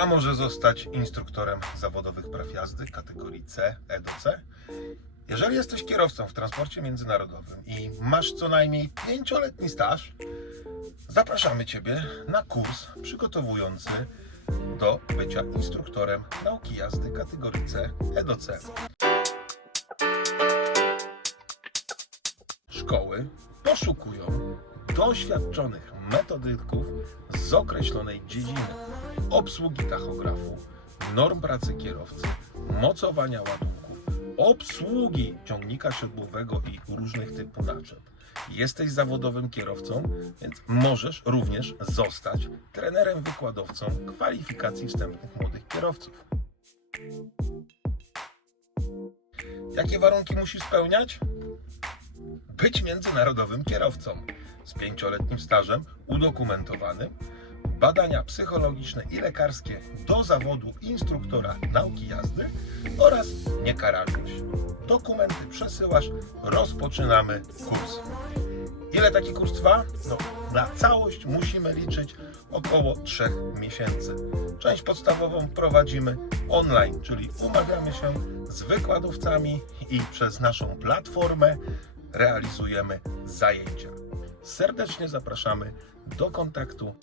a może zostać instruktorem zawodowych praw jazdy kategorii C, E do C? Jeżeli jesteś kierowcą w transporcie międzynarodowym i masz co najmniej pięcioletni staż, zapraszamy Ciebie na kurs przygotowujący do bycia instruktorem nauki jazdy kategorii C, E do C. Szkoły poszukują doświadczonych metodyków z określonej dziedziny obsługi tachografu, norm pracy kierowcy, mocowania ładunków, obsługi ciągnika siodłowego i różnych typów naczep. Jesteś zawodowym kierowcą, więc możesz również zostać trenerem wykładowcą kwalifikacji wstępnych młodych kierowców. Jakie warunki musisz spełniać? Być międzynarodowym kierowcą z pięcioletnim stażem udokumentowanym, badania psychologiczne i lekarskie do zawodu instruktora nauki jazdy oraz niekaralność. Dokumenty przesyłasz, rozpoczynamy kurs. Ile taki kurs trwa? No, na całość musimy liczyć około 3 miesięcy. Część podstawową prowadzimy online, czyli umawiamy się z wykładowcami i przez naszą platformę realizujemy zajęcia. Serdecznie zapraszamy do kontaktu